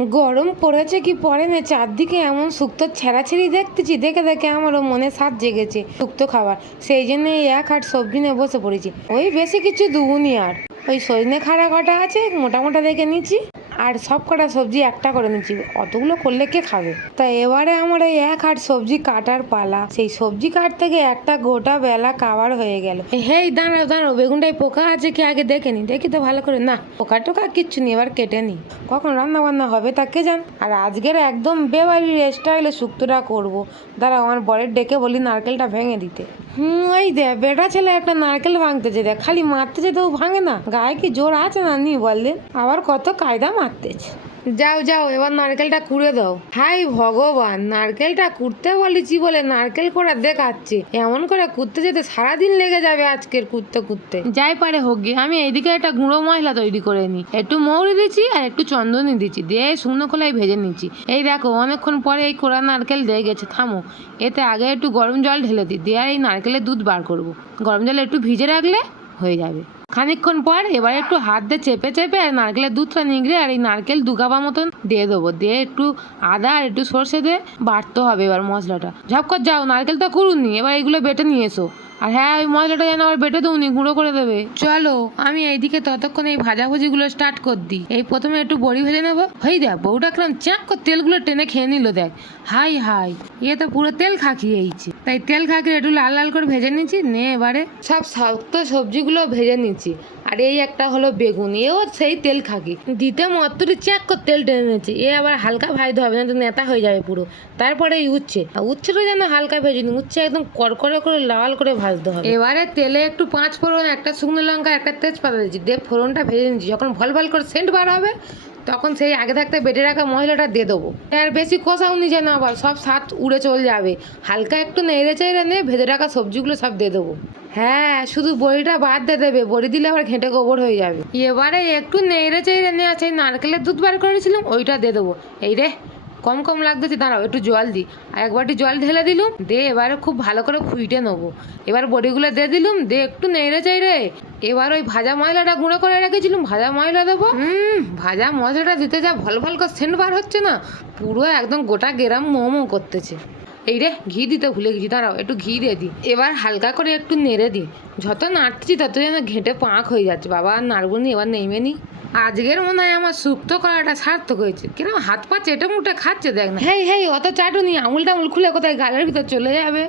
গরম পড়েছে কি পড়েনি, চারদিকে এমন শুক্তো ছেঁড়াছিড়ি দেখতেছি, দেখে দেখে আমারও মনে স্বাদ জেগেছে শুক্তো খাবার। সেই জন্য এই এক হাট সবজি নিয়ে বসে পড়েছি। ওই বেশি কিছু দুগুনি আর ওই সজনে খাড়া কটা আছে মোটা মোটা দেখে নিচ্ছি, আর সব কটা সবজি একটা করে নিচ্ছি। অতগুলো করলে কে খাবে? তা এবারে আমার এই এক হাট সবজি কাটার পালা। সেই সবজি কাটতে গিয়ে একটা গোটা বেলা কাবার হয়ে গেল। হেই দাঁড়াও দাঁড়াও, বেগুনটায় পোকা আছে কি আগে দেখে নি, দেখি তো ভালো করে। না, পোকা টোকা কিচ্ছু নেই, এবার কেটে নি। কখন রান্না বান্না হবে তা কে জান। আর আজকের একদম বেবাড়ির স্টাইলে শুক্তোটা করবো। দাঁড়াও আমার বরের ডেকে বলি নারকেলটা ভেঙে দিতে। ওই দে বেটা ছেলে একটা নারকেল ভাঙতেছে, দেখ খালি মারতেছে তো ভাঙে না। গায়ে কি জোর আছে না নি বললেন, আবার কত কায়দা মারতেছে। যাও যাও এবার নারকেলটা কুড়ে দাও। হাই ভগবান, নারকেলটা কুড়তে বলেছি বলে নারকেল কোড়া দেখাচ্ছে। এমন করে কুড়তে যেতে সারাদিন লেগে যাবে আজকের কুড়তে কুড়তে। যাই পারে হোক গে, আমি এইদিকে একটা গুঁড়ো মশলা তৈরি করে নিই। একটু মৌরি দিচ্ছি আর একটু চন্দনী দিচ্ছি, দিয়ে শুকনো খোলায় ভেজে নিচ্ছি। এই দেখো অনেকক্ষণ পরে এই কোড়া নারকেল দিয়ে গেছে। থামো, এতে আগে একটু গরম জল ঢেলে দিই, দিয়ে আর এই নারকেলের দুধ বার করব। গরম জলে একটু ভিজে রাখলে হয়ে যাবে। খানিকক্ষণ পর এবার একটু হাত দিয়ে চেপে চেপে আর নারকেলের দুধটা নিংড়ে আর এই নারকেল 2 কাপ মতন দিয়ে দেবো। দিয়ে একটু আদা আর একটু সর্ষে দিয়ে বাটতে হবে এবার মশলাটা। ঝপকর যাও, নারকেলটা কুড়ুনি, এবার এইগুলো বেটে নিয়ে এসো। আর হ্যাঁ, ওই মশলাটা যেন আবার বেটে দেউনি, গুঁড়ো করে দেবে। চলো আমি এইদিকে ততক্ষণ এই ভাজাভুজিগুলো স্টার্ট করে দিই। এই প্রথমে একটু বড়ি ভেজে নেবো। হই দেখ বউটা কিরম চ্যাক করে তেলগুলো টেনে খেয়ে নিল, দেখ। হাই হাই, ইয়ে তো পুরো তেল খাকিয়েইছে। তাই তেল খাকিয়ে একটু লাল লাল করে ভেজে নিচ্ছি। নে এবারে সব শক্ত সবজিগুলো ভেজে নিচ্ছি। আর এই একটা হলো বেগুন, এও সেই তেল খাকি দিতে মত্তরি চ্যাক করে তেল টেনে নিচ্ছে। এ আবার হালকা ভাজতে হবে না তো নেতা হয়ে যাবে পুরো। তারপরে এই উচ্ছেটা যেন হালকা ভেজে নি, উচ্ছে একদম কড়কড়ে করে লাল করে ভাজতে হবে। এবারে তেলে একটু 5 ফোড়ন, একটা শুকনো লঙ্কা, একটা তেজপাতা দিচ্ছি, দিয়ে ফোড়নটা ভেজে নিচ্ছি। যখন ভল ভল করে সেন্ট বার হবে তখন সেই আগে থাকতে বেটে রাখা মশলাটা দিয়ে দেবো। আর বেশি কষাও নি যেন আবার সব স্বাদ উড়ে চলে যাবে। হালকা একটু নেড়ে চেড়ে নিয়ে ভেজে রাখা সবজিগুলো সব দিয়ে দেবো। হ্যাঁ, শুধু বড়িটা বাদ দিয়ে দেবে, বড়ি দিলে আবার ঘেঁটে গোবর হয়ে যাবে। এবারে একটু নেড়ে চেড়ে নিয়ে আছে নারকেলের দুধ বার করেছিলাম ওইটা দিয়ে দেবো। এই রে কম কম লাগতেছে, দাঁড়াও একটু জল দিই। আর এক বাটি জল ঢেলে দিলুম, দিয়ে এবারে খুব ভালো করে ফুটে নেবো। এবার বড়িগুলো দিয়ে দিলুম, দিয়ে একটু নেড়ে চেড়ে এবার ওই ভাজা মশলাটা গুঁড়ো করে রেখেছিলাম ভাজা মশলা দেবো। ভাজা মশলাটা দিতে যা ভল ভল করে সেন্ট বার হচ্ছে না, পুরো একদম গোটা গেরাম মোমো করতেছে। এই রে ঘি দিতে ভুলে গেছি, দাঁড়াও একটু ঘি দিয়ে দিই। এবার হালকা করে একটু নেড়ে দিই। যত নাড়তেছি তত যেন ঘেঁটে পাঁক হয়ে যাচ্ছে। বাবা আর নাড়বো নি, এবার নেমে নি। আজকের মনে হয় আমার শুক্তো করাটা সার্থক হয়েছে। কিরকম হাত পা চেটে মুটে খাচ্ছে দেখ না। হেই হেই, অত চাটুনি, আঙুল টাঙুল খুলে কোথায় গালের ভিতর চলে যাবে।